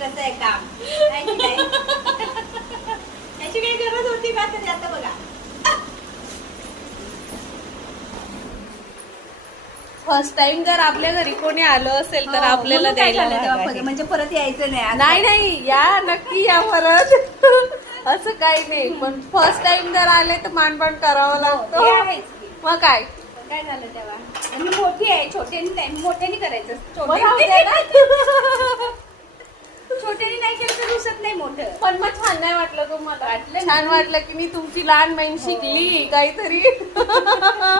कसं आहे काम? त्याची काही गरज होती का तरी आता बघा. फर्स्ट टाइम जर आपल्या घरी कोणी आलं असेल तर हो, आपल्याला द्यायला आहे. म्हणजे परत यायचं नाही. नाही नाही या नक्की या परत. असं काही नाही. पण फर्स्ट टाइम जर आले तर मानपान करावं हो, लागतं. मग काय? काय झालं तेव्हा? मोठी आहे छोट्यानी नाही मोठ्यानी करायचं. छोट्यानी. नाही केलं तर रुसत नाही मोठं. पण मग छान नाही वाटलं तुम्हाला? वाटलं छान वाटलं की मी तुमची लहान बहीण शिकली काहीतरी.